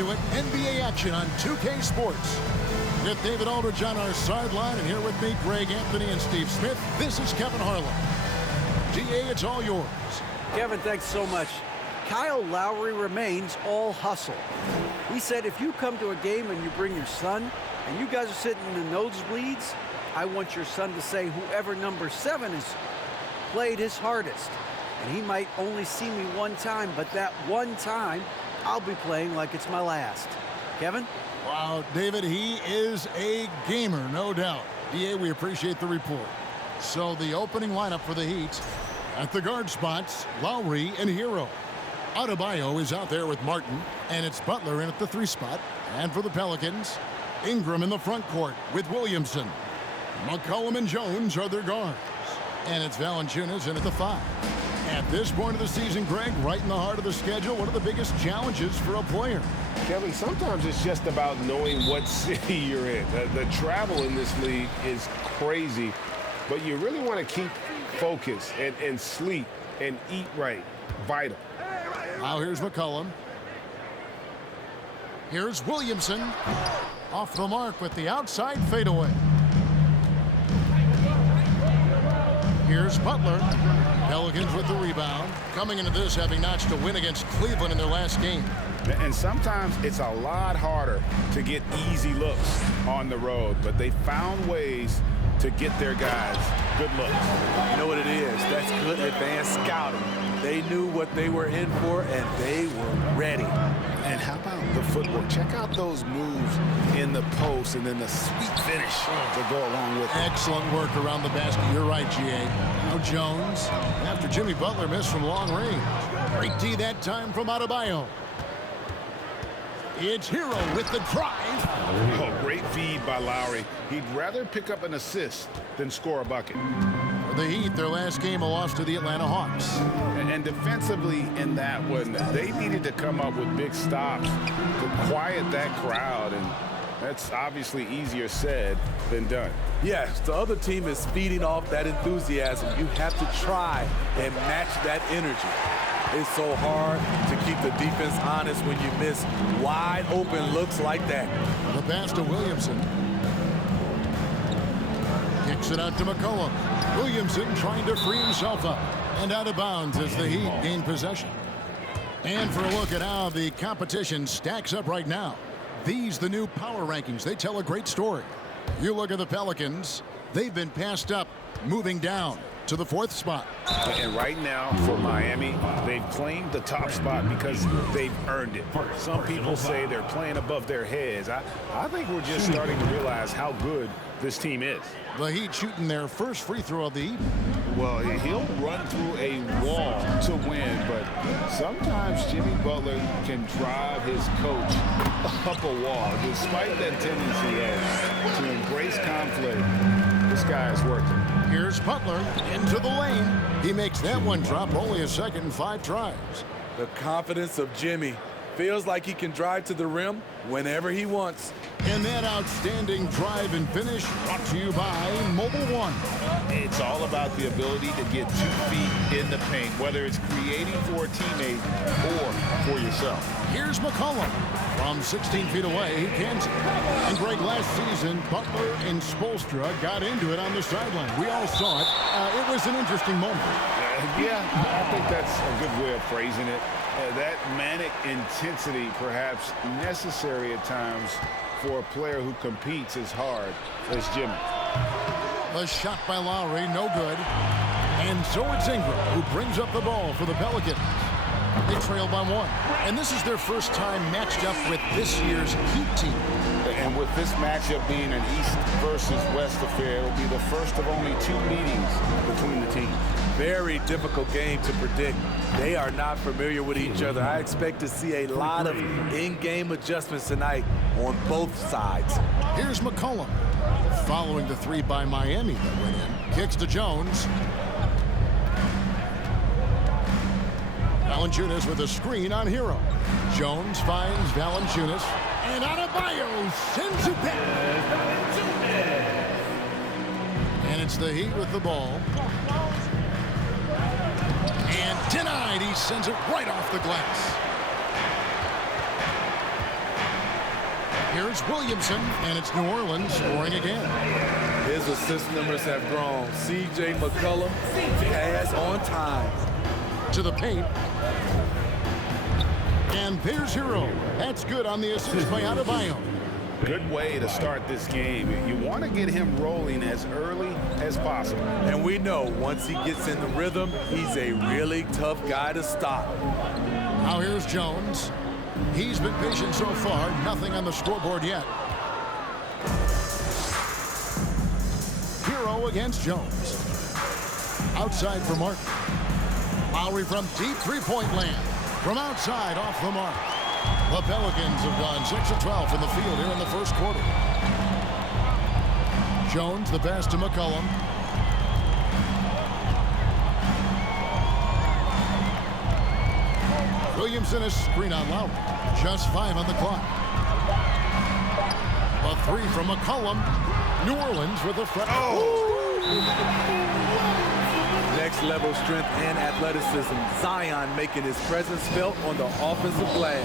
into it. NBA action on 2K Sports. With David Aldridge on our sideline, and here with me, Greg Anthony and Steve Smith. This is Kevin Harlan. GA, it's all yours. Kevin, thanks so much. Kyle Lowry remains all hustle. He said if you come to a game and you bring your son, and you guys are sitting in the nosebleeds, I want your son to say whoever number 7 has played his hardest. And he might only see me one time, but that one time, I'll be playing like it's my last. Kevin? Wow, David, he is a gamer, no doubt. DA, we appreciate the report. So the opening lineup for the Heat, at the guard spots, Lowry and Hero. Adebayo is out there with Martin, and it's Butler in at the 3 spot. And for the Pelicans, Ingram in the front court with Williamson. McCollum and Jones are their guards. And it's Valanciunas in at the 5. At this point of the season, Greg, right in the heart of the schedule, what are the biggest challenges for a player? Kevin, sometimes it's just about knowing what city you're in. The travel in this league is crazy, but you really want to keep focus and sleep and eat right. Vital. Now here's McCollum. Here's Williamson. Off the mark with the outside fadeaway. Here's Butler. Pelicans with the rebound. Coming into this having notched a win against Cleveland in their last game. And sometimes it's a lot harder to get easy looks on the road, but they found ways to get their guys good looks. You know what it is? That's good advanced scouting. They knew what they were in for, and they were ready. And how about the footwork? Check out those moves in the post and then the sweet finish to go along with it. Excellent work around the basket. You're right, GA. Now Jones, after Jimmy Butler missed from long range. Great D that time from Adebayo. It's Hero with the drive. Oh, great feed by Lowry. He'd rather pick up an assist than score a bucket. For the Heat, their last game, a loss to the Atlanta Hawks. And defensively in that one, they needed to come up with big stops to quiet that crowd, and that's obviously easier said than done. Yes, the other team is feeding off that enthusiasm. You have to try and match that energy. It's so hard to keep the defense honest when you miss wide open looks like that. The pass to Williamson. Kicks it out to McCollum. Williamson trying to free himself up. And out of bounds as the Heat gain possession. And for a look at how the competition stacks up right now. These, the new power rankings, they tell a great story. You look at the Pelicans, they've been passed up, moving down to the 4th spot. And right now for Miami, they've claimed the top spot because they've earned it. Some people say they're playing above their heads. I think we're just starting to realize how good this team is. The Heat shooting their first free throw of the evening. Well, he'll run through a wall to win, but sometimes Jimmy Butler can drive his coach up a wall. Despite that tendency he has to embrace conflict, this guy is working. Here's Butler into the lane. He makes that one drop, only a second and 5 tries. The confidence of Jimmy. Feels like he can drive to the rim whenever he wants. And that outstanding drive and finish brought to you by Mobile One. It's all about the ability to get 2 feet in the paint, whether it's creating for a teammate or for yourself. Here's McCollum. From 16 feet away, he cans it. And Greg, last season, Butler and Spoelstra got into it on the sideline. We all saw it. It was an interesting moment. Yeah, I think that's a good way of phrasing it. That manic intensity, perhaps necessary at times for a player who competes as hard as Jimmy. A shot by Lowry, no good. And so it's Ingram who brings up the ball for the Pelicans. They trail by 1. And this is their first time matched up with this year's Heat team. And with this matchup being an East versus West affair, it will be the first of only 2 meetings between the teams. Very difficult game to predict. They are not familiar with each other. I expect to see a lot of in-game adjustments tonight on both sides. Here's McCollum. Following the 3 by Miami that went in. Kicks to Jones. Valanciunas with a screen on Hero. Jones finds Valanciunas. And Adebayo sends it back. And it's the Heat with the ball. And denied. He sends it right off the glass. Here's Williamson, and it's New Orleans scoring again. His assist numbers have grown. C.J. McCollum pass on time. To the paint. And there's Hero. That's good on the assist by Adebayo. Good way to start this game. You want to get him rolling as early as possible. And we know once he gets in the rhythm, he's a really tough guy to stop. Now here's Jones. He's been patient so far. Nothing on the scoreboard yet. Hero against Jones. Outside for Martin. Lowry from deep three-point land. From outside, off the mark. The Pelicans have gone 6 of 12 from the field here in the first quarter. Jones, the pass to McCollum. Williamson a screen on Lowry. Just 5 on the clock. A 3 from McCollum. New Orleans with a front. Next level strength and athleticism. Zion making his presence felt on the offensive glass.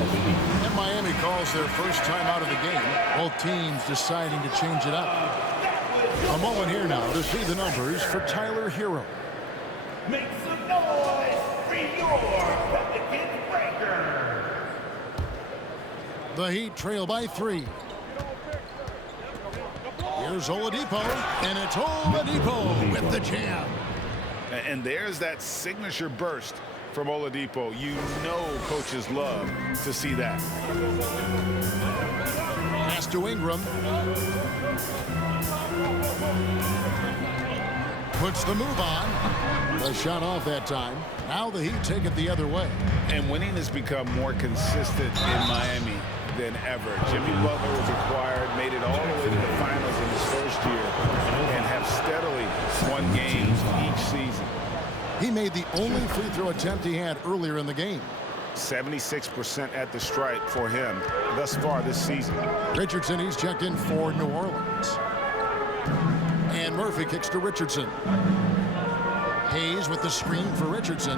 And Miami calls their first time out of the game. Both teams deciding to change it up. A moment here now to see the numbers for Tyler Hero. Make some noise for your Pelicans breaker. The Heat trail by 3. Here's Oladipo, and it's Oladipo with the jam. And there's that signature burst from Oladipo. You know coaches love to see that. Pass to Ingram. Puts the move on. The shot off that time. Now the Heat take it the other way. And winning has become more consistent in Miami than ever. Jimmy Butler was acquired, made it all the way to the finals in his first year, and have steadily won games each season. He made the only free throw attempt he had earlier in the game. 76% at the stripe for him thus far this season. Richardson, he's checked in for New Orleans. And Murphy kicks to Richardson. Hayes with the screen for Richardson.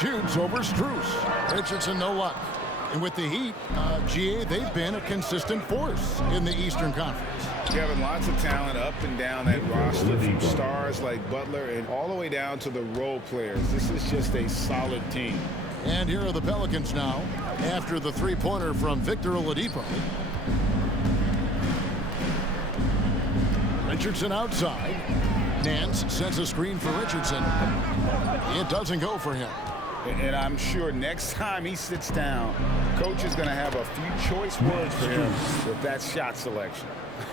Shoots over Strus. Richardson, no luck. And with the Heat, GA, they've been a consistent force in the Eastern Conference. Kevin, lots of talent up and down that roster, from stars like Butler and all the way down to the role players. This is just a solid team. And here are the Pelicans now after the three-pointer from Victor Oladipo. Richardson outside. Nance sends a screen for Richardson. It doesn't go for him. And I'm sure next time he sits down, coach is going to have a few choice words for him with that shot selection.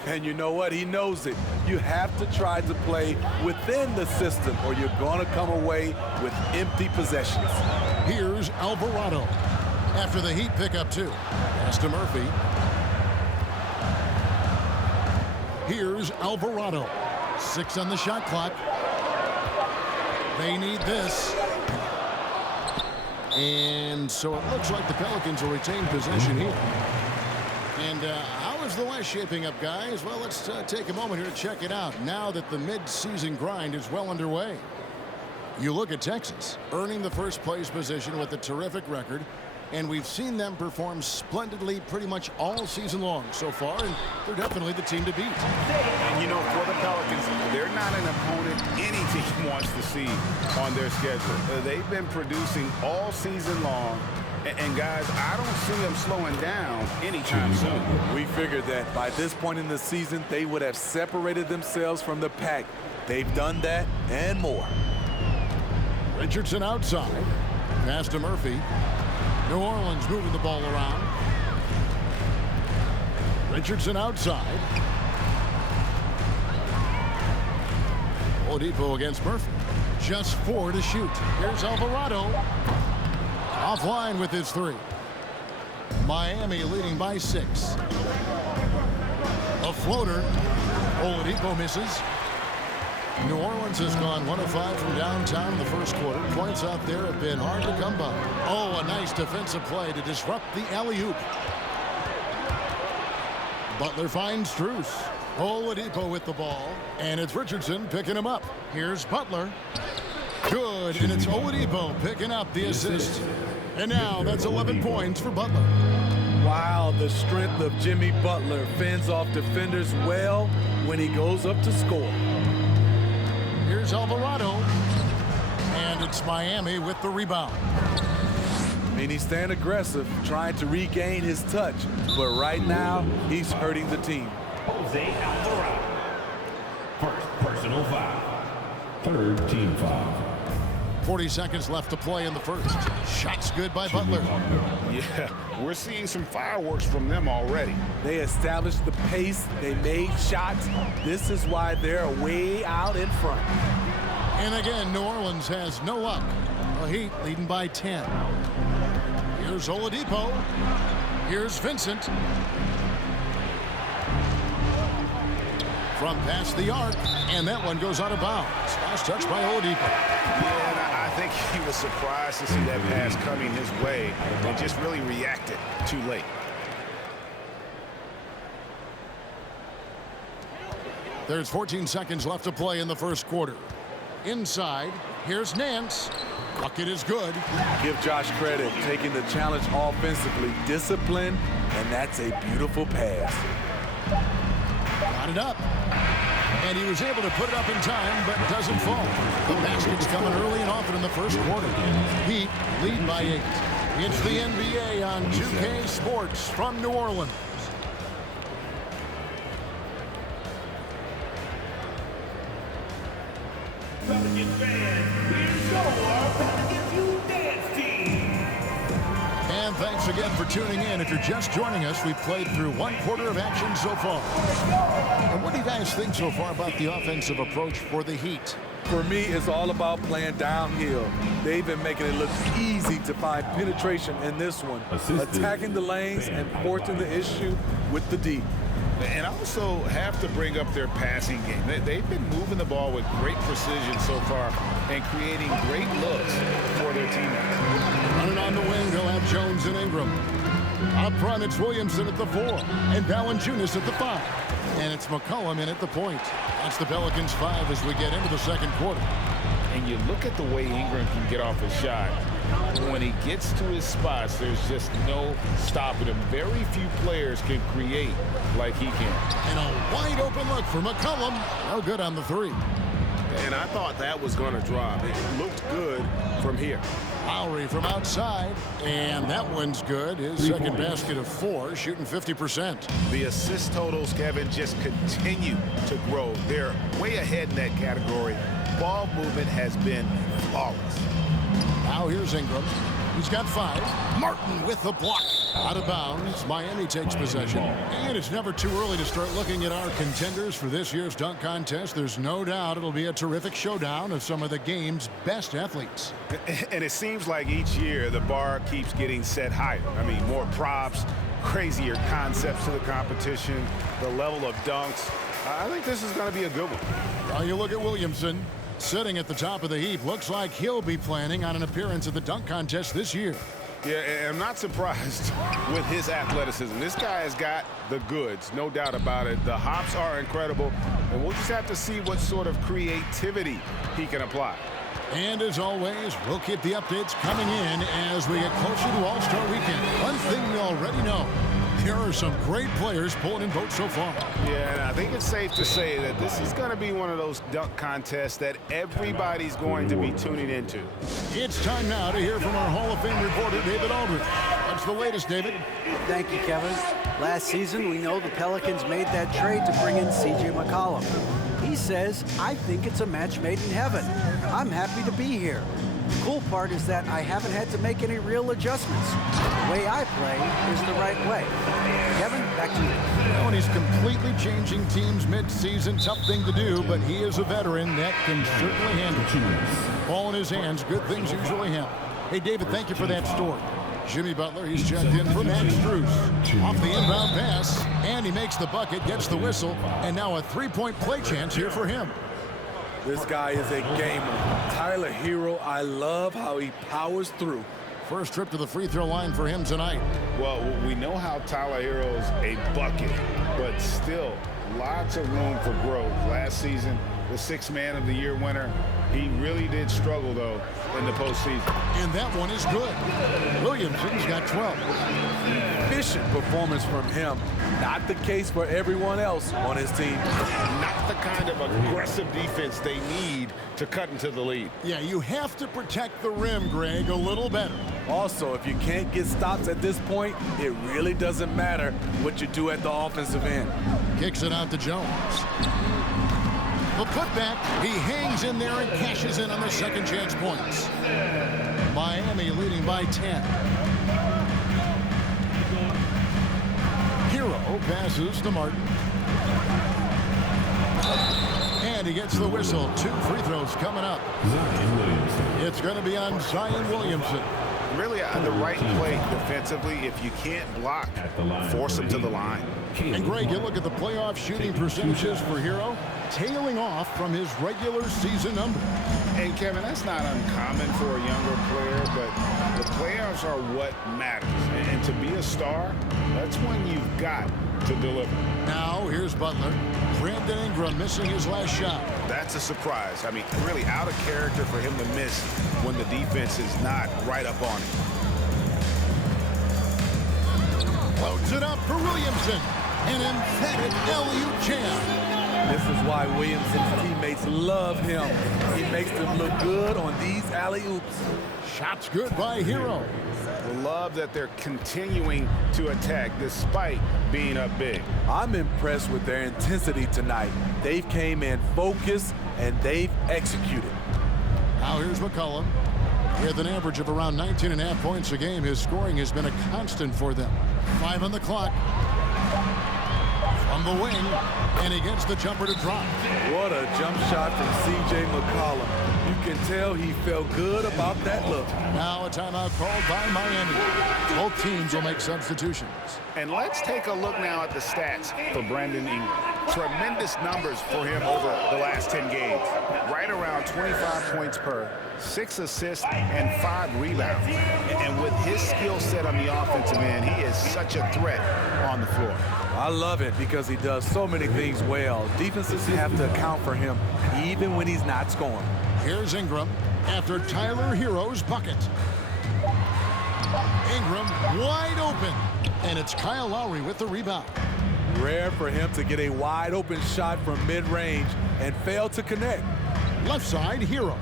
And you know what? He knows it. You have to try to play within the system or you're going to come away with empty possessions. Here's Alvarado. After the Heat pick up 2. Pass to Murphy. Here's Alvarado. 6 on the shot clock. They need this. And so it looks like the Pelicans will retain possession here. And how is the West shaping up, guys? Well, let's take a moment here to check it out now that the mid-season grind is well underway. You look at Texas, earning the first place position with a terrific record, and we've seen them perform splendidly pretty much all season long so far, and they're definitely the team to beat. And, you know, for the Pelicans, they're not an opponent any team wants to see on their schedule. They've been producing all season long, and guys, I don't see them slowing down anytime soon. We figured that by this point in the season, they would have separated themselves from the pack. They've done that and more. Richardson outside. Pass to Murphy. New Orleans moving the ball around. Richardson outside. Oladipo against Murphy. Just 4 to shoot. Here's Alvarado. Offline with his 3. Miami leading by 6. A floater. Oladipo misses. New Orleans has gone 1 of 5 from downtown in the first quarter. Points out there have been hard to come by. Oh, a nice defensive play to disrupt the alley-oop. Butler finds Strus. Oladipo with the ball. And it's Richardson picking him up. Here's Butler. Good, and it's Oladipo picking up the assist. And now that's 11 points for Butler. Wow, the strength of Jimmy Butler fends off defenders well when he goes up to score. Here's Alvarado. And it's Miami with the rebound. I mean, he's staying aggressive, trying to regain his touch. But right now, he's hurting the team. Jose Alvarado. First personal foul. Third team foul. 40 seconds left to play in the first. Shots good by Butler. Yeah, we're seeing some fireworks from them already. They established the pace. They made shots. This is why they're way out in front. And again, New Orleans has no luck. The Heat leading by 10. Here's Oladipo. Here's Vincent. From past the arc, and that one goes out of bounds. Last touch by Oladipo. Yeah, and I think he was surprised to see that pass coming his way and just really reacted too late. There's 14 seconds left to play in the first quarter. Inside, here's Nance. Bucket is good. Give Josh credit, taking the challenge offensively, discipline, and that's a beautiful pass. Got it up. And he was able to put it up in time, but doesn't fall. The basket's coming early and often in the first quarter. Heat lead by 8. It's the NBA on 2K Sports from New Orleans. Pelicans fans, here's your Pelicans You Dance Team. And thanks again for tuning in. If you're just joining us, we've played through one quarter of action so far. And what do you guys think so far about the offensive approach for the Heat? For me, it's all about playing downhill. They've been making it look easy to find penetration in this one. Attacking the lanes and forcing the issue with the D. And also have to bring up their passing game. They've been moving the ball with great precision so far and creating great looks for their teammates. Running on the wing, they'll have Jones and Ingram. Up front, it's Williamson at the 4 and Valanciunas at the 5. And it's McCollum in at the point. That's the Pelicans 5 as we get into the second quarter. And you look at the way Ingram can get off his shot. When he gets to his spots, there's just no stopping him. Very few players can create like he can. And a wide open look for McCollum. No good on the 3. And I thought that was going to drop. It looked good from here. Lowry from outside, and that one's good. His second basket of 4, shooting 50%. The assist totals, Kevin, just continue to grow. They're way ahead in that category. Ball movement has been flawless. Now here's Ingram. He's got 5. Martin with the block. Out of bounds. Miami takes possession. And it's never too early to start looking at our contenders for this year's dunk contest. There's no doubt it'll be a terrific showdown of some of the game's best athletes. And it seems like each year the bar keeps getting set higher. I mean, more props, crazier concepts to the competition, the level of dunks. I think this is going to be a good one. Now you look at Williamson. Sitting at the top of the heap, looks like he'll be planning on an appearance at the dunk contest this year. Yeah, and I'm not surprised with his athleticism. This guy has got the goods, no doubt about it. The hops are incredible, and we'll just have to see what sort of creativity he can apply. And as always, we'll keep the updates coming in as we get closer to All-Star Weekend. One thing we already know, there are some great players pulling in votes so far. Yeah, and I think it's safe to say that this is going to be one of those dunk contests that everybody's going to be tuning into. It's time now to hear from our Hall of Fame reporter, David Aldridge. What's the latest, David? Thank you, Kevin. Last season, we know the Pelicans made that trade to bring in C.J. McCollum. He says, I think it's a match made in heaven. I'm happy to be here. The cool part is that I haven't had to make any real adjustments. The way I play is the right way. Kevin, back to you. And he's completely changing teams mid-season. Tough thing to do, but he is a veteran that can certainly handle it. Ball in his hands, good things usually happen. Hey, David, thank you for that story. Jimmy Butler, he's checked in for Max Strus. Off the inbound pass, and he makes the bucket, gets the whistle, and now a three-point play chance here for him. This guy is a gamer. Tyler Hero, I love how he powers through. First trip to the free throw line for him tonight. Well, we know how Tyler Hero's a bucket, but still lots of room for growth. Last season, the Sixth Man of the Year winner. He really did struggle, though, in the postseason. And that one is good. Williamson's got 12. Efficient performance from him. Not the case for everyone else on his team. Not the kind of aggressive defense they need to cut into the lead. Yeah, you have to protect the rim, Greg, a little better. Also, if you can't get stops at this point, it really doesn't matter what you do at the offensive end. Kicks it out to Jones. The putback, he hangs in there and cashes in on the second chance points. Miami leading by 10. Hero passes to Martin. And he gets the whistle. 2 free throws coming up. It's going to be on Zion Williamson. Really, the right play defensively. If you can't block, force him to the line. And Greg, you look at the playoff shooting percentages for Hero, tailing off from his regular season number. And Kevin, that's not uncommon for a younger player, but the playoffs are what matters. And to be a star, that's when you've got to deliver. Now, here's Butler. Brandon Ingram missing his last shot. That's a surprise. I mean, really out of character for him to miss when the defense is not right up on him. Loads it up for Williamson. An emphatic alley-oop jam. This is why Williamson's teammates love him. He makes them look good on these alley-oops. Shots good by Hero. Love that they're continuing to attack despite being up big. I'm impressed with their intensity tonight. They've came in focused and they've executed. Now here's McCollum. With an average of around 19.5 points a game, his scoring has been a constant for them. 5 on the clock. From the wing, and he gets the jumper to drop. What a jump shot from C.J. McCollum. You can tell he felt good about that look. Now a timeout called by Miami. Both teams will make substitutions. And let's take a look now at the stats for Brandon Ingram. Tremendous numbers for him over the last 10 games. Right around 25 points per, 6 assists, and 5 rebounds. And with his skill set on the offensive end, he is such a threat on the floor. I love it because he does so many things well. Defenses have to account for him even when he's not scoring. Here's Ingram after Tyler Hero's bucket. Ingram wide open, and it's Kyle Lowry with the rebound. Rare for him to get a wide open shot from mid-range and fail to connect. Left side, Hero.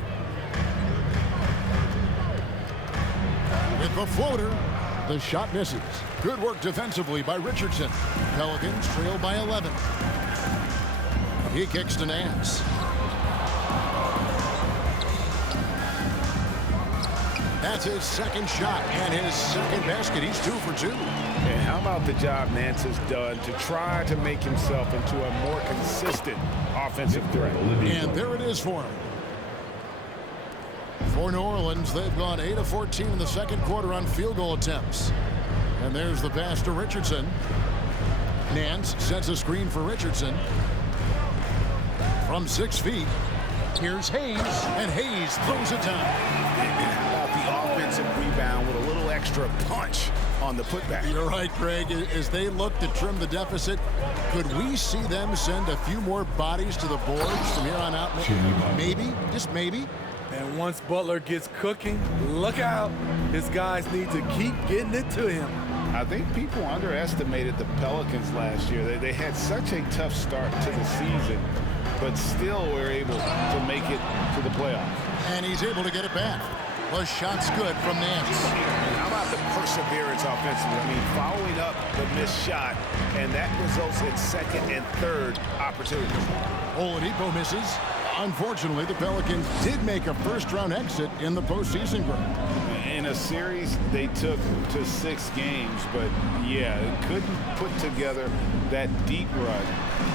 With the floater, the shot misses. Good work defensively by Richardson. Pelicans trail by 11. He kicks to Nance. That's his second shot and his second basket. He's 2 for 2. And how about the job Nance has done to try to make himself into a more consistent offensive threat? And there it is for him. For New Orleans, they've gone 8 of 14 in the second quarter on field goal attempts. And there's the pass to Richardson. Nance sets a screen for Richardson. From 6 feet, here's Hayes, and Hayes throws it down. How about the offensive rebound with a little extra punch on the putback? You're right, Greg. As they look to trim the deficit, could we see them send a few more bodies to the boards from here on out? Maybe, just maybe. And once Butler gets cooking, look out. His guys need to keep getting it to him. I think people underestimated the Pelicans last year. They had such a tough start to the season, but still were able to make it to the playoffs. And he's able to get it back. The shot's good from Nance. How about the perseverance offensively? I mean, following up the missed shot, and that results in second and third opportunities. Oladipo misses. Unfortunately, the Pelicans did make a first-round exit in the postseason, Greg. In a series they took to 6 games, but yeah, couldn't put together that deep run.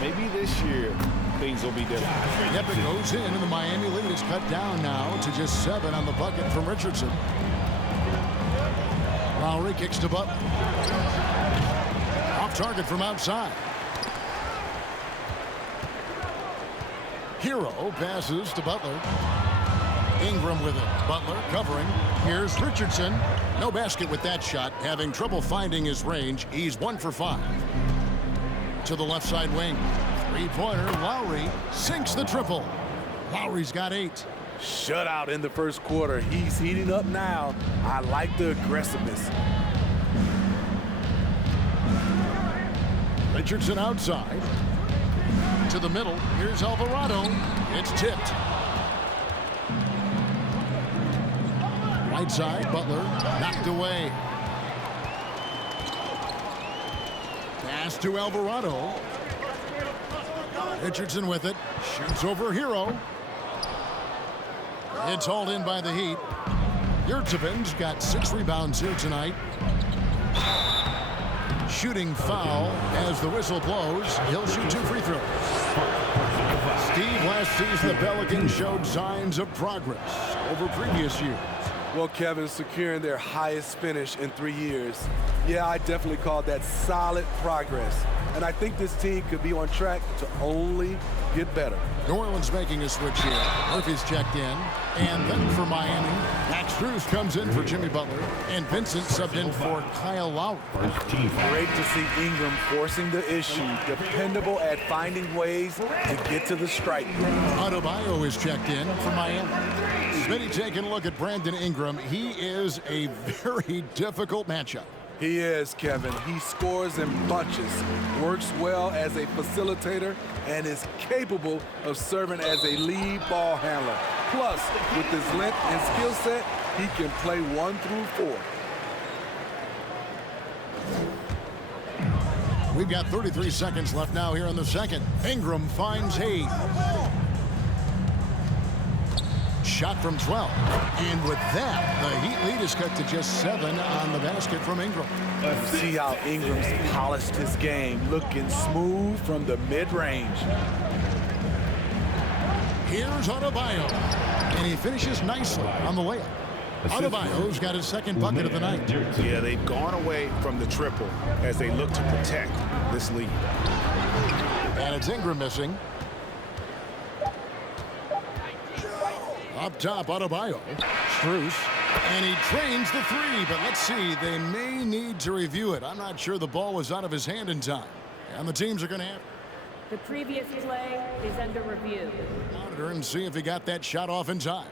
Maybe this year things will be different. Yep, it goes in, and the Miami lead is cut down now to just 7 on the bucket from Richardson. Lowry kicks to Butler. Off target from outside. Hero passes to Butler. Ingram with it. Butler covering. Here's Richardson. No basket with that shot. Having trouble finding his range. He's 1 for 5. To the left side wing. Three-pointer. Lowry sinks the triple. Lowry's got 8. Shutout in the first quarter. He's heating up now. I like the aggressiveness. Richardson outside. To the middle. Here's Alvarado. It's tipped. Right side, Butler. Knocked away. Pass to Alvarado. Richardson with it. Shoots over Hero. It's hauled in by the Heat. Yurtseven's got 6 rebounds here tonight. Shooting foul as the whistle blows. He'll shoot 2 free throws. Steve, last season the Pelicans showed signs of progress over previous years. Well, Kevin, securing their highest finish in 3 years. Yeah, I definitely call that solid progress. And I think this team could be on track to only get better. New Orleans making a switch here. Murphy's checked in. And then for Miami, Max Strus comes in for Jimmy Butler. And Vincent subbed in for Kyle Lowry. Great to see Ingram forcing the issue. Dependable at finding ways to get to the stripe. Adebayo is checked in for Miami. Smitty taking a look at Brandon Ingram. He is a very difficult matchup. He is, Kevin. He scores in bunches, works well as a facilitator, and is capable of serving as a lead ball handler. Plus, with his length and skill set, he can play 1 through 4. We've got 33 seconds left now here in the second. Ingram finds Hayes. Shot from 12. And with that, the Heat lead is cut to just 7 on the basket from Ingram. See how Ingram's polished his game, looking smooth from the mid-range. Here's Adebayo. And he finishes nicely on the layup. Adebayo's got his second bucket of the night. Yeah, they've gone away from the triple as they look to protect this lead. And it's Ingram missing. Up top, Adebayo. Strus. And he trains the 3, but let's see. They may need to review it. I'm not sure the ball was out of his hand in time. And the teams are going to have the previous play is under review. Monitor and see if he got that shot off in time.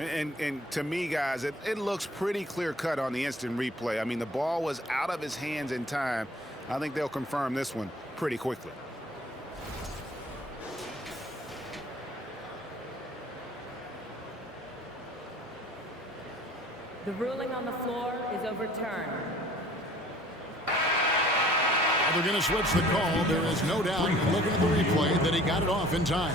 And to me, guys, it looks pretty clear-cut on the instant replay. I mean, the ball was out of his hands in time. I think they'll confirm this one pretty quickly. The ruling on the floor is overturned. They're going to switch the call. There is no doubt, looking at the replay, that he got it off in time.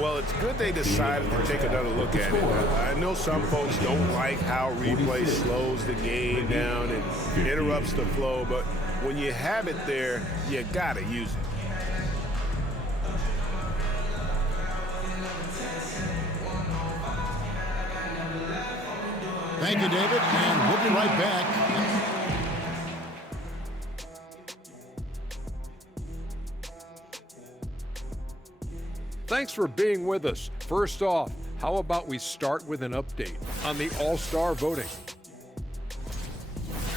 Well, it's good they decided to take another look at it. I know some folks don't like how replay slows the game down and interrupts the flow, but when you have it there, you got to use it. Thank you, David, and we'll be right back. Thanks for being with us. First off, how about we start with an update on the All-Star voting?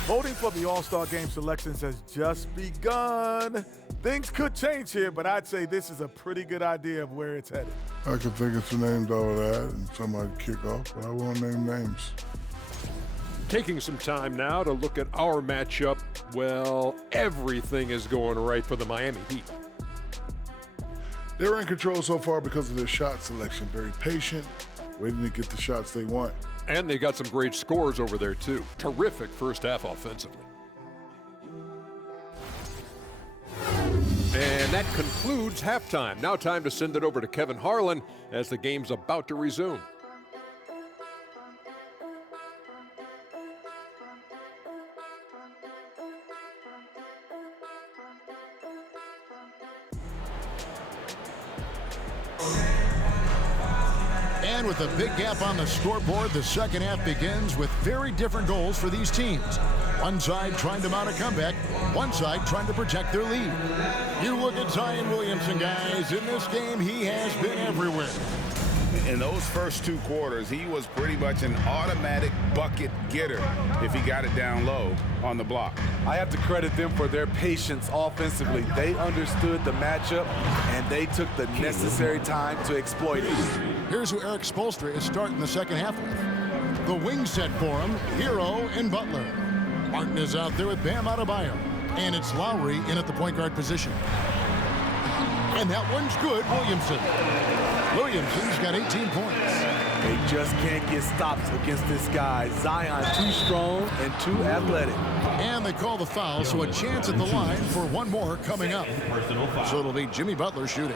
Voting for the All-Star Game selections has just begun. Things could change here, but I'd say this is a pretty good idea of where it's headed. I could think of some names out of that and somebody kick off, but I won't name names. Taking some time now to look at our matchup. Well, everything is going right for the Miami Heat. They're in control so far because of their shot selection. Very patient, waiting to get the shots they want. And they got some great scores over there, too. Terrific first half offensively. And that concludes halftime. Now time to send it over to Kevin Harlan as the game's about to resume. And with a big gap on the scoreboard, the second half begins with very different goals for these teams. One side trying to mount a comeback, one side trying to protect their lead. You look at Zion Williamson, guys. In this game, he has been everywhere. In those first 2 quarters, he was pretty much an automatic bucket getter if he got it down low on the block. I have to credit them for their patience offensively. They understood the matchup, and they took the necessary time to exploit it. Here's who Eric Spoelstra is starting the second half with. The wing set for him, Hero and Butler. Martin is out there with Bam Adebayo. And it's Lowry in at the point guard position. And that one's good, Williamson. Williamson's got 18 points. They just can't get stops against this guy. Zion too strong and too athletic. And they call the foul, so a chance at the line for one more coming up. So it'll be Jimmy Butler shooting.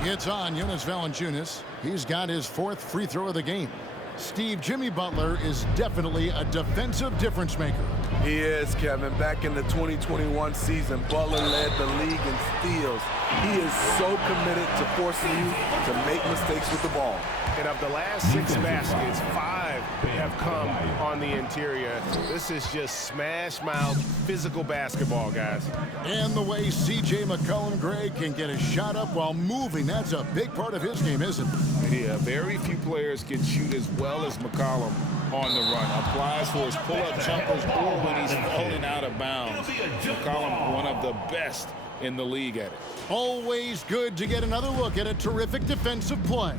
It's on Jonas Valanciunas. He's got his 4th free throw of the game. Steve, Jimmy Butler is definitely a defensive difference maker. He is, Kevin. Back in the 2021 season, Butler led the league in steals. He is so committed to forcing you to make mistakes with the ball. And of the last 6 baskets, 5 have come on the interior. This is just smash-mouth physical basketball, guys. And the way C.J. McCollum-Gray can get a shot up while moving, that's a big part of his game, isn't it? Yeah, very few players can shoot as well as McCollum on the run. Applies for his pull-up jumpers or when he's falling out of bounds. McCollum, one of the best in the league at it. Always good to get another look at a terrific defensive play.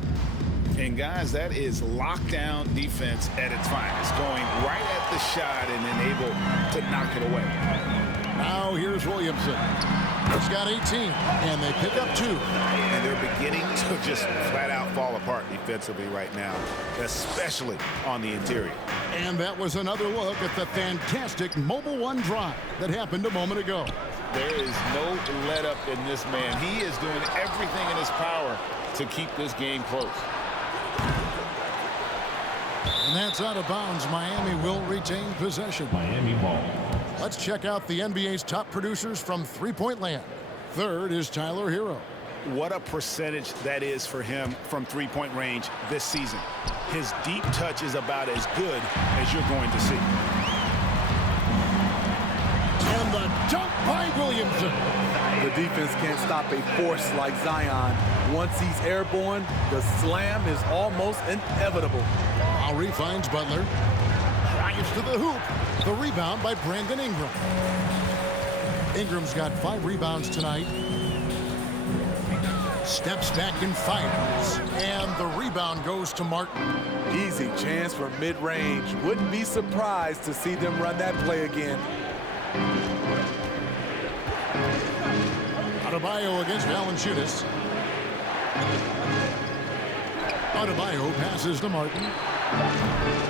And guys, that is lockdown defense at its finest, going right at the shot and then able to knock it away. Now here's Williamson. He's got 18, and they pick up 2. And they're beginning to just flat out fall apart defensively right now, especially on the interior. And that was another look at the fantastic Mobile One drive that happened a moment ago. There is no let up in this man. He is doing everything in his power to keep this game close. And that's out of bounds. Miami will retain possession. Miami ball. Let's check out the NBA's top producers from three-point land. Third is Tyler Hero. What a percentage that is for him from three-point range this season. His deep touch is about as good as you're going to see. And the dunk by Williamson. The defense can't stop a force like Zion. Once he's airborne, the slam is almost inevitable. Lowry finds Butler. Drives to the hoop. The rebound by Brandon Ingram. Ingram's got 5 rebounds tonight. Steps back and fires. And the rebound goes to Martin. Easy chance for mid-range. Wouldn't be surprised to see them run that play again. Adebayo against Valanciunas. Adebayo passes to Martin.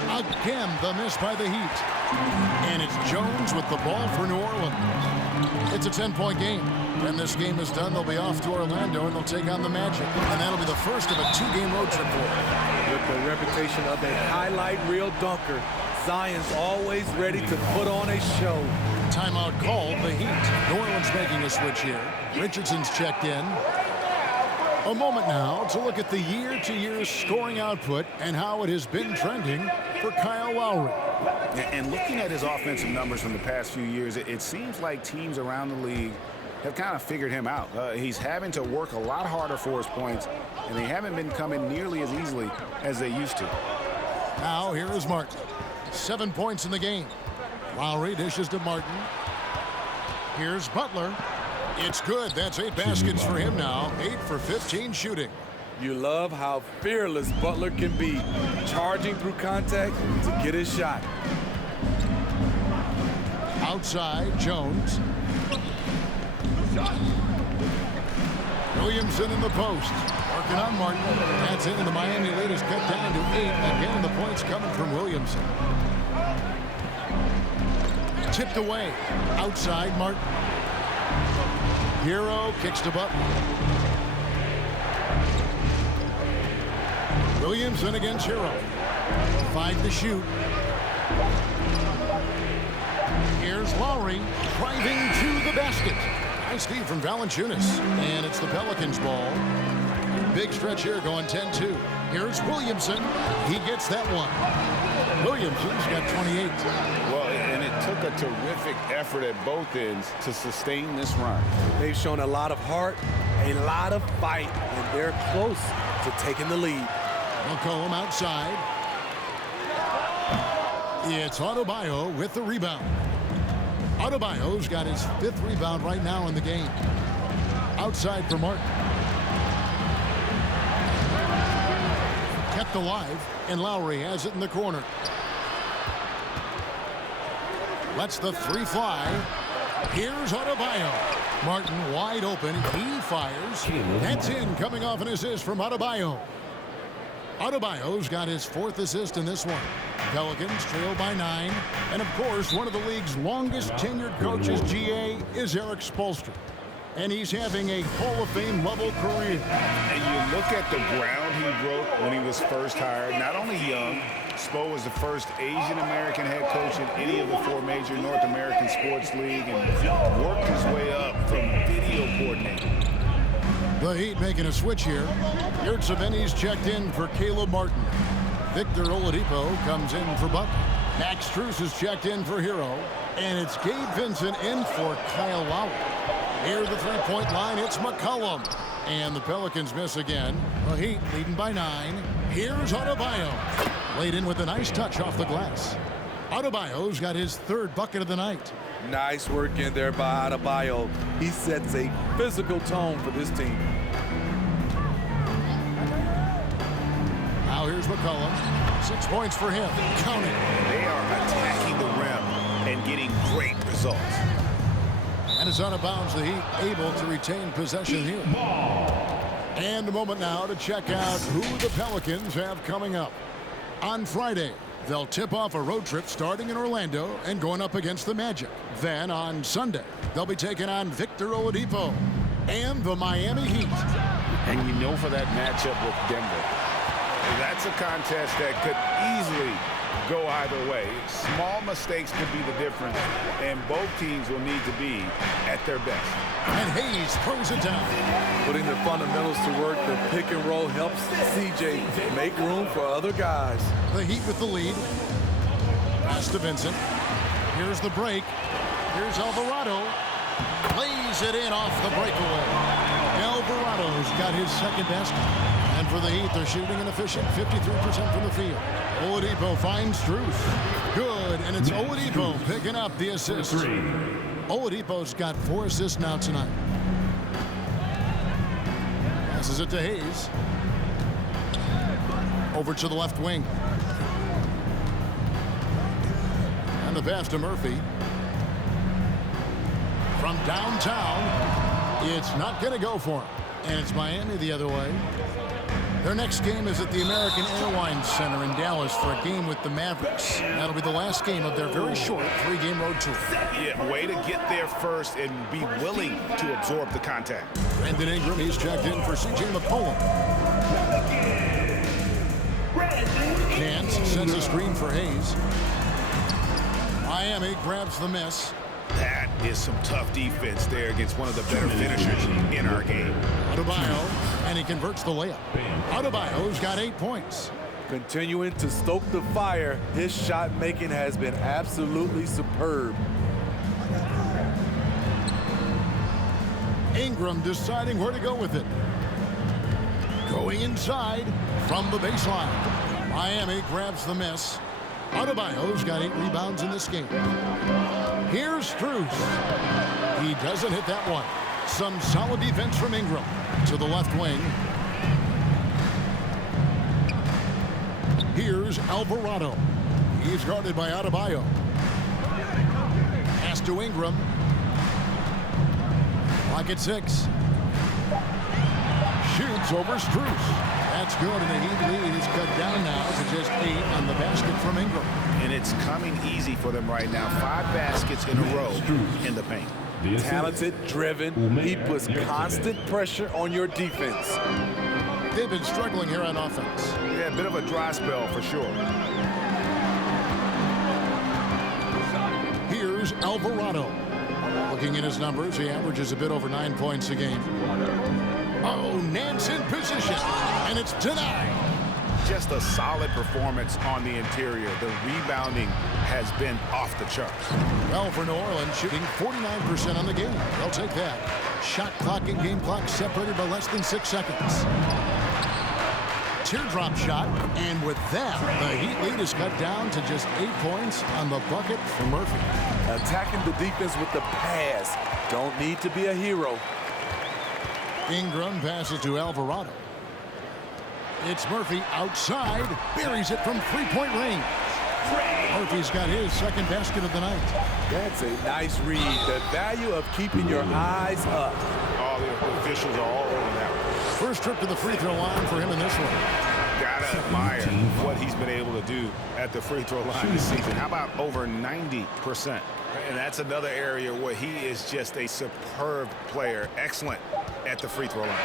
Again, the miss by the Heat. And it's Jones with the ball for New Orleans. It's a 10-point game. When this game is done, they'll be off to Orlando, and they'll take on the Magic. And that'll be the first of a 2-game road trip for them. With the reputation of a highlight reel dunker, Zion's always ready to put on a show. Timeout called, the Heat. New Orleans making a switch here. Richardson's checked in. A moment now to look at the year-to-year scoring output and how it has been trending for Kyle Lowry. And looking at his offensive numbers from the past few years, it seems like teams around the league have kind of figured him out. He's having to work a lot harder for his points, and they haven't been coming nearly as easily as they used to. Now here is Martin. 7 points in the game. Lowry dishes to Martin. Here's Butler. It's good. That's 8 baskets for him now. 8 for 15 shooting. You love how fearless Butler can be, charging through contact to get his shot. Outside, Jones. Williamson in the post. Working on Martin. That's it, and the Miami lead is cut down to 8. Again, the points coming from Williamson. Tipped away. Outside, Martin. Hero kicks to Butler. Williamson against Hero. 5 to shoot. Here's Lowry driving to the basket. Nice feed from Valanciunas. And it's the Pelicans ball. Big stretch here going 10-2. Here's Williamson. He gets that one. Williamson's got 28. Well, and it took a terrific effort at both ends to sustain this run. They've shown a lot of heart, a lot of fight, and they're close to taking the lead. McCollum outside. It's Adebayo with the rebound. Adebayo's got his 5th rebound right now in the game. Outside for Martin. kept alive, and Lowry has it in the corner. Lets the three fly. Here's Adebayo. Martin wide open. He fires. That's in, coming off an assist from Adebayo. Adebayo's got his 4th assist in this one. Pelicans trail by 9. And, of course, one of the league's longest tenured coaches, GA, is Eric Spoelstra. And he's having a Hall of Fame level career. And you look at the ground he broke when he was first hired. Not only young, Spo was the first Asian-American head coach in any of the 4 major North American sports league and worked his way up from video coordinator. The Heat making a switch here. Yurtseven's checked in for Caleb Martin. Victor Oladipo comes in for Butler. Max Strus is checked in for Hero. And it's Gabe Vincent in for Kyle Lowry. Near the three-point line, it's McCollum. And the Pelicans miss again. The Heat leading by 9. Here's Adebayo. Laid in with a nice touch off the glass. Adebayo's got his 3rd bucket of the night. Nice work in there by Adebayo. He sets a physical tone for this team. Now here's McCollum. 6 points for him. Count it. They are attacking the rim and getting great results. And it's out of bounds. The Heat able to retain possession here. And a moment now to check out who the Pelicans have coming up. On Friday, they'll tip off a road trip starting in Orlando and going up against the Magic. Then on Sunday, they'll be taking on Victor Oladipo and the Miami Heat. And you know for that matchup with Denver, that's a contest that could easily go either way. Small mistakes could be the difference, and both teams will need to be at their best. And Hayes throws it down. Putting the fundamentals to work, the pick and roll helps CJ make room for other guys. The Heat with the lead. Pass to Vincent. Here's the break. Here's Alvarado. Lays it in off the breakaway. Alvarado's got his 2nd best. And for the Heat, they're shooting an efficient 53% from the field. Oladipo finds Strus. Good, and it's Oladipo picking up the assist. Oladipo's got 4 assists now tonight. Passes it to Hayes. Over to the left wing. And the pass to Murphy. From downtown, it's not going to go for him. And it's Miami the other way. Their next game is at the American Airlines Center in Dallas for a game with the Mavericks. That'll be the last game of their very short 3-game road tour. Yeah, way to get there first and be willing to absorb the contact. Brandon Ingram, he's checked in for C.J. McCollum. Nance sends a screen for Hayes. Miami grabs the miss. That is some tough defense there against one of the better finishers in our game. Adebayo, and he converts the layup. Adebayo's got 8 points. Continuing to stoke the fire, his shot making has been absolutely superb. Ingram deciding where to go with it. Going inside from the baseline. Miami grabs the miss. Adebayo's got 8 rebounds in this game. Here's Strus. He doesn't hit that one. Some solid defense from Ingram. To the left wing. Here's Alvarado. He's guarded by Adebayo. Pass to Ingram. Clock at 6. Shoots over Strus. That's good, and the Heat lead is cut down now to just 8 on the basket from Ingram. And it's coming easy for them right now. 5 baskets in a row in the paint. Talented, driven, he puts constant pressure on your defense. They've been struggling here on offense. Yeah, a bit of a dry spell for sure. Here's Alvarado. Looking at his numbers, he averages a bit over 9 points a game. Oh, Nance in position, and it's denied. Just a solid performance on the interior. The rebounding has been off the charts. Well, for New Orleans, shooting 49% on the game. They'll take that. Shot clock and game clock separated by less than 6 seconds. Teardrop shot, and with that, the Heat lead is cut down to just 8 points on the bucket for Murphy. Attacking the defense with the pass. Don't need to be a hero. Ingram passes to Alvarado. It's Murphy outside. Buries it from three-point range. Murphy's got his second basket of the night. That's a nice read. The value of keeping your eyes up. All the officials are all over that one. First trip to the free throw line for him in this one. Gotta admire what he's been able to do at the free throw line this season. How about over 90%? And that's another area where he is just a superb player. Excellent at the free throw line.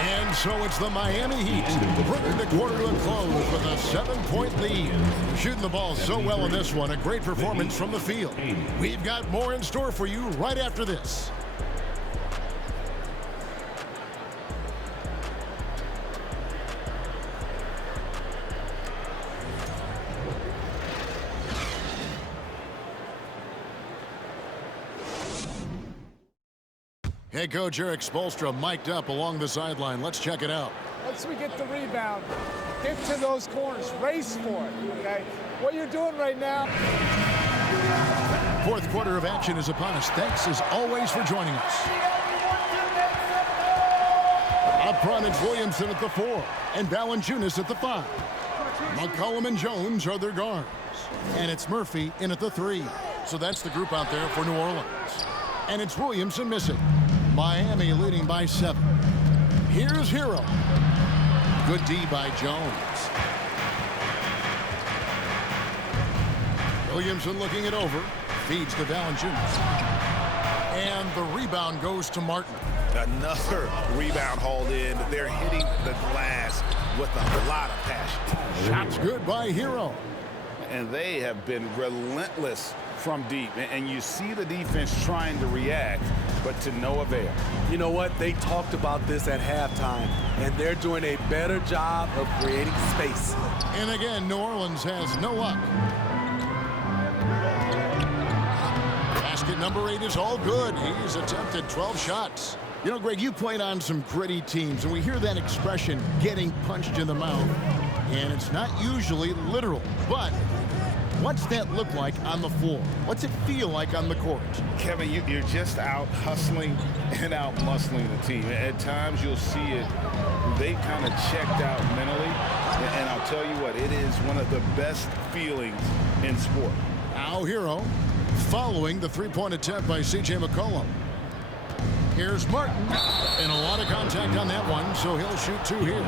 And so it's the Miami Heat bringing the quarter to a close with a 7-point lead. Shooting the ball so well in this one. A great performance from the field. We've got more in store for you right after this. Head coach Eric Spoelstra mic'd up along the sideline. Let's check it out. Once we get the rebound, get to those corners, race for it, okay? What you're doing right now. Fourth quarter of action is upon us. Thanks as always for joining us. Up front, it's Williamson at the 4 and Valanciunas at the 5. McCollum and Jones are their guards. And it's Murphy in at the 3. So that's the group out there for New Orleans. And it's Williamson missing. Miami leading by 7. Here's Hero. Good D by Jones. Williamson looking it over. Feeds to Valanciunas. And the rebound goes to Martin. Another rebound hauled in. They're hitting the glass with a lot of passion. Shots good by Hero. And they have been relentless from deep. And you see the defense trying to react, but to no avail. You know what? They talked about this at halftime, and they're doing a better job of creating space. And again, New Orleans has no luck. Basket number 8 is all good. He's attempted 12 shots. You know, Greg, you played on some gritty teams, and we hear that expression, getting punched in the mouth. And it's not usually literal, but what's that look like on the floor? What's it feel like on the court? Kevin, you're just out hustling and out muscling the team. At times you'll see it, they kind of checked out mentally. And I'll tell you what, it is one of the best feelings in sport. Now Hero following the three-point attempt by C.J. McCollum. Here's Martin, and a lot of contact on that one, so he'll shoot 2 here.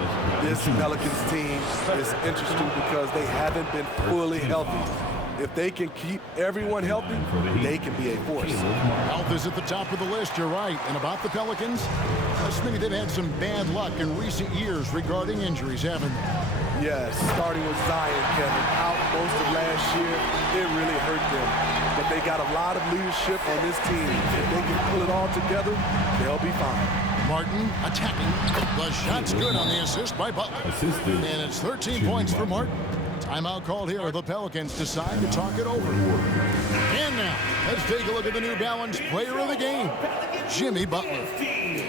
This Pelicans team is interesting because they haven't been fully healthy. If they can keep everyone healthy, they can be a force. Health is at the top of the list, you're right. And about the Pelicans, maybe they've had some bad luck in recent years regarding injuries, haven't they? Yes, starting with Zion, Kevin, out most of last year, it really hurt them. But they got a lot of leadership on this team. If they can pull it all together, they'll be fine. Martin attacking. The shot's good on the assist by Butler. And it's 13 points for Martin. Timeout called here. The Pelicans decide to talk it over. And now, let's take a look at the New Balance player of the game, Jimmy Butler.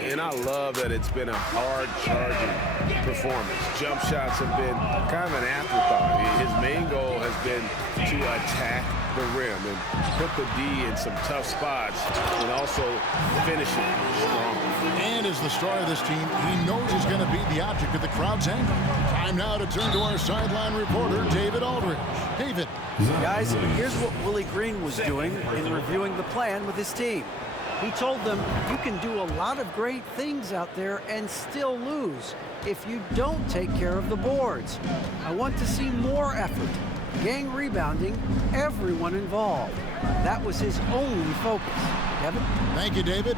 And I love that it's been a hard-charging performance. Jump shots have been kind of an afterthought. His main goal has been to attack the rim and put the D in some tough spots and also finish it strong. And as the star of this team, he knows he's going to be the object of the crowd's anger. Time now to turn to our sideline reporter, David Aldridge. David. Guys, here's what Willie Green was doing in reviewing the plan with his team. He told them, you can do a lot of great things out there and still lose if you don't take care of the boards. I want to see more effort, gang rebounding, everyone involved. That was his only focus. Kevin? Thank you, David.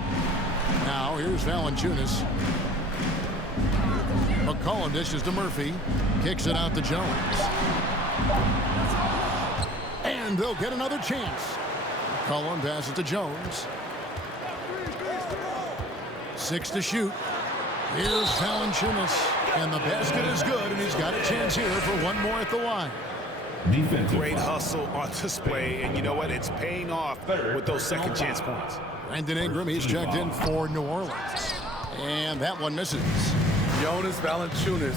Now, here's Valanciunas. McCollum dishes to Murphy. Kicks it out to Jones. And they'll get another chance. McCollum passes to Jones. 6 to shoot. Here's Valanciunas. And the basket is good, and he's got a chance here for one more at the line. Great hustle on display, and you know what? It's paying off with those second chance points. Brandon Ingram, he's checked in for New Orleans. And that one misses. Jonas Valanciunas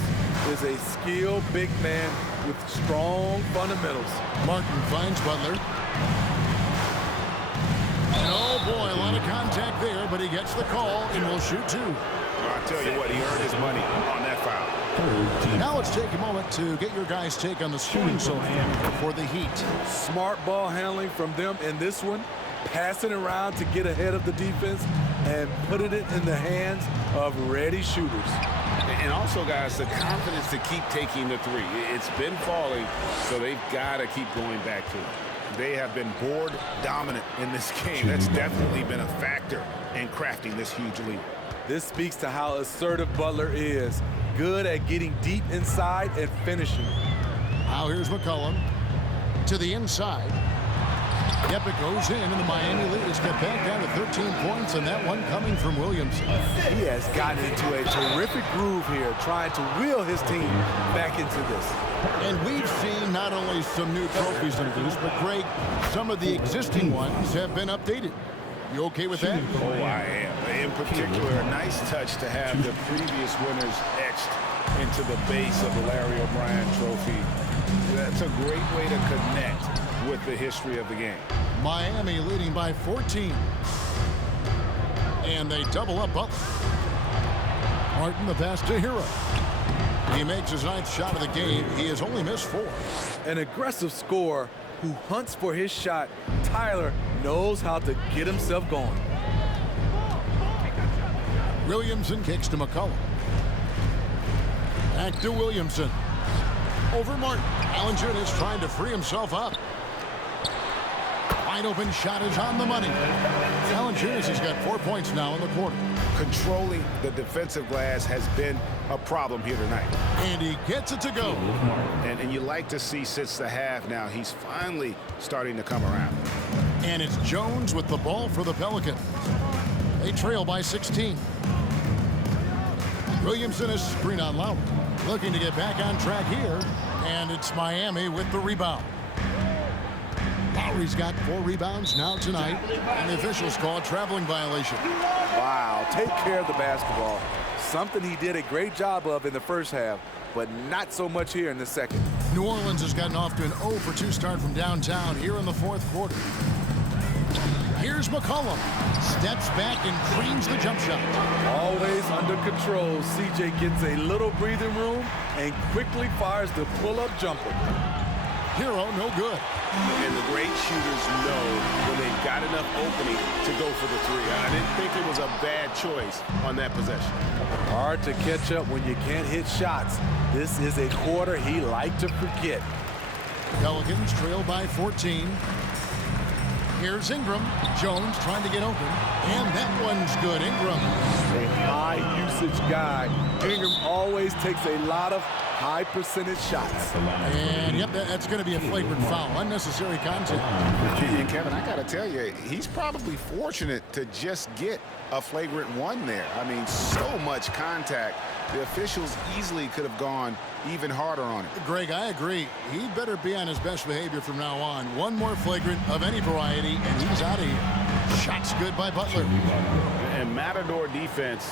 is a skilled big man with strong fundamentals. Martin finds Butler. And oh boy, a lot of contact there, but he gets the call and will shoot 2. I tell you what, he earned his money on that foul. Now let's take a moment to get your guys' take on the scoring so far for the Heat. Smart ball handling from them in this one, passing around to get ahead of the defense and putting it in the hands of ready shooters. And also, guys, the confidence to keep taking the three. It's been falling, so they've got to keep going back to it. They have been board dominant in this game. That's definitely been a factor in crafting this huge lead. This speaks to how assertive Butler is. Good at getting deep inside and finishing. Now here's McCollum to the inside. Yep, it goes in, and the Miami lead is cut back down to 13 points, and that one coming from Williamson. He has gotten into a terrific groove here, trying to wheel his team back into this. And we've seen not only some new trophies introduced, but Greg, some of the existing ones have been updated. You okay with that? Oh, I am. In particular, a nice touch to have the previous winners etched into the base of the Larry O'Brien trophy. That's a great way to connect with the history of the game. Miami leading by 14. And they double up Butler. Martin, the pass to Hero. He makes his 9th shot of the game. He has only missed 4. An aggressive scorer who hunts for his shot. Tyler knows how to get himself going. Williamson kicks to McCollum. Back to Williamson. Over Martin. Valanciunas trying to free himself up. Wide open shot is on the money. Valanciunas has got 4 points now in the quarter. Controlling the defensive glass has been a problem here tonight. And he gets it to go. And you like to see since the half now, he's finally starting to come around. And it's Jones with the ball for the Pelicans. They trail by 16. Williamson is screen on Lowry. Looking to get back on track here. And it's Miami with the rebound. Lowry's got 4 rebounds now tonight. And the officials call a traveling violation. Wow, take care of the basketball. Something he did a great job of in the first half, but not so much here in the second. New Orleans has gotten off to an 0 for 2 start from downtown here in the 4th quarter. Here's McCollum. Steps back and creams the jump shot. Always under control. CJ gets a little breathing room and quickly fires the pull-up jumper. Hero, no good. And the great shooters know when they've got enough opening to go for the three. I didn't think it was a bad choice on that possession. Hard to catch up when you can't hit shots. This is a quarter he liked to forget. Pelicans trail by 14. Here's Ingram. Jones trying to get open. And that one's good. Ingram. A high-usage guy. Ingram always takes a lot of high-percentage shots. And, yep, that's going to be a flagrant foul. Unnecessary contact. And, Kevin, I got to tell you, he's probably fortunate to just get a flagrant one there. I mean, so much contact. The officials easily could have gone even harder on it. Greg, I agree. He better be on his best behavior from now on. One more flagrant of any variety, and he's out of here. Shots good by Butler. And Matador defense,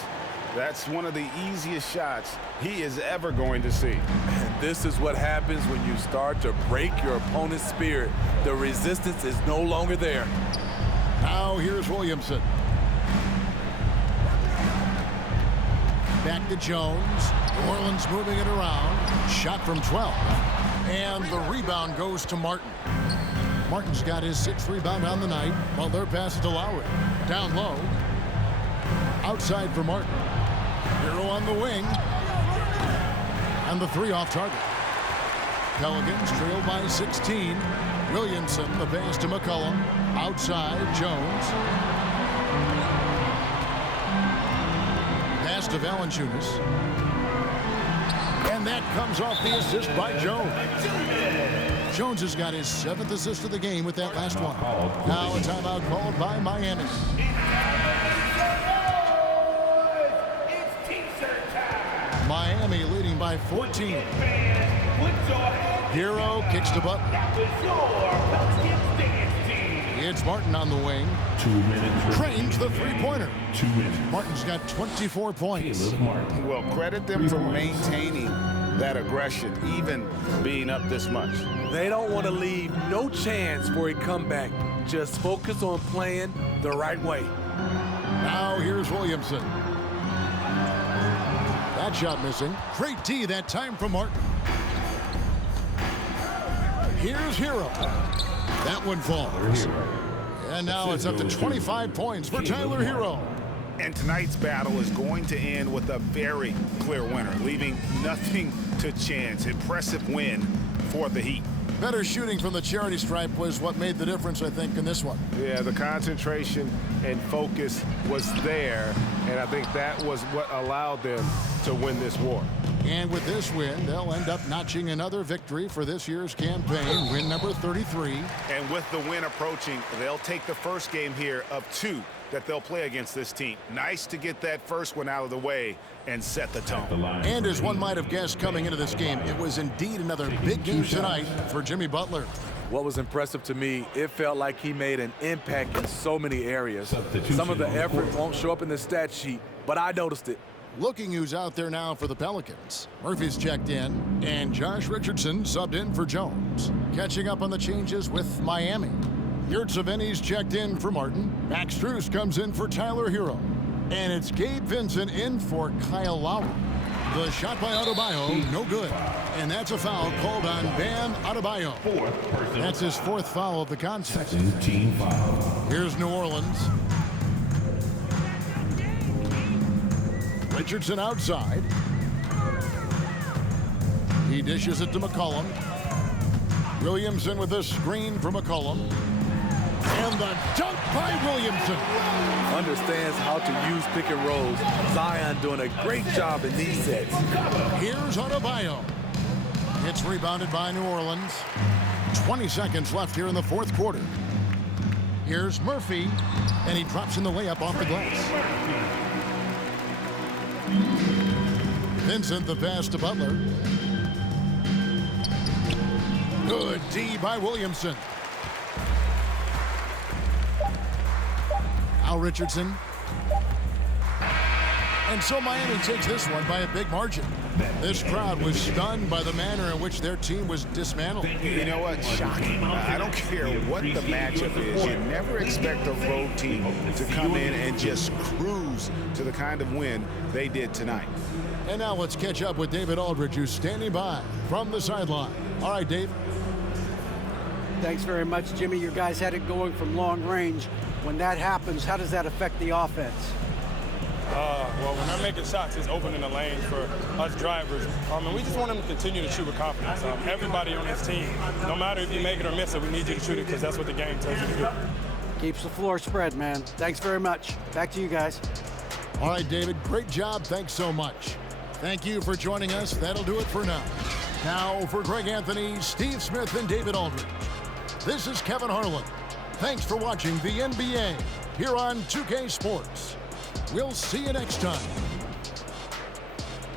that's one of the easiest shots he is ever going to see. And this is what happens when you start to break your opponent's spirit. The resistance is no longer there. Now here's Williamson. Back to Jones. New Orleans moving it around. Shot from 12. And the rebound goes to Martin. Martin's got his 6th rebound on the night. Butler passes to Lowry. Down low. Outside for Martin. Hero on the wing. And the 3 off target. Pelicans trail by 16. Williamson, the pass to McCollum. Outside, Jones. Pass to Valanciunas. And that comes off the assist by Jones. Jones has got his 7th assist of the game with that last one. Now a timeout called by Miami. Miami leading by 14. Hero kicks to Butler. It's Martin on the wing. 2 minutes. Trains the 3-pointer. 2 minutes. Martin's got 24 points. Well, credit them for maintaining that aggression, even being up this much. They don't want to leave no chance for a comeback. Just focus on playing the right way. Now here's Williamson. that shot missing. Great D that time from Martin. Here's Hero. That one falls. And now it's up to 25 points for Tyler Hero. And tonight's battle is going to end with a very clear winner, leaving nothing to chance. Impressive win for the Heat. Better shooting from the charity stripe was what made the difference, I think, in this one. Yeah, the concentration and focus was there, and I think that was what allowed them to win this war. And with this win, they'll end up notching another victory for this year's campaign, win number 33. And with the win approaching, they'll take the first game here of 2 that they'll play against this team. Nice to get that first one out of the way and set the tone. And as one might have guessed coming into this game, it was indeed another big game tonight for Jimmy Butler. What was impressive to me, it felt like he made an impact in so many areas. Some of the effort won't show up in the stat sheet, but I noticed it. Looking who's out there now for the Pelicans. Murphy's checked in, and Josh Richardson subbed in for Jones. Catching up on the changes with Miami. Yurtseveni's checked in for Martin. Max Strus comes in for Tyler Hero. And it's Gabe Vincent in for Kyle Lowry. The shot by Adebayo, no good. And that's a foul called on Bam Adebayo. That's his 4th foul of the contest. Team foul. Here's New Orleans. Richardson outside. He dishes it to McCollum. Williamson with a screen for McCollum. And the dunk by Williamson. Understands how to use pick and rolls. Zion doing a great job in these sets. Here's Adebayo. It's rebounded by New Orleans. 20 seconds left here in the 4th quarter. Here's Murphy, and he drops in the layup off the glass. Vincent the pass to Butler. Good D by Williamson. Al Richardson. And so Miami takes this one by a big margin. This crowd was stunned by the manner in which their team was dismantled. You know what? Shocking. I don't care what the matchup is. You never expect a road team to come in and just cruise to the kind of win they did tonight. And now let's catch up with David Aldridge, who's standing by from the sideline. All right, Dave. Thanks very much, Jimmy. Your guys had it going from long range. When that happens, how does that affect the offense? Well, when they're making shots, it's opening the lanes for us drivers. And we just want them to continue to shoot with confidence. Everybody on this team, no matter if you make it or miss it, we need you to shoot it because that's what the game tells you to do. Keeps the floor spread, man. Thanks very much. Back to you guys. All right, David, great job. Thanks so much. Thank you for joining us. That'll do it for now. Now, for Greg Anthony, Steve Smith, and David Aldridge, this is Kevin Harlan. Thanks for watching the NBA here on 2K Sports. We'll see you next time.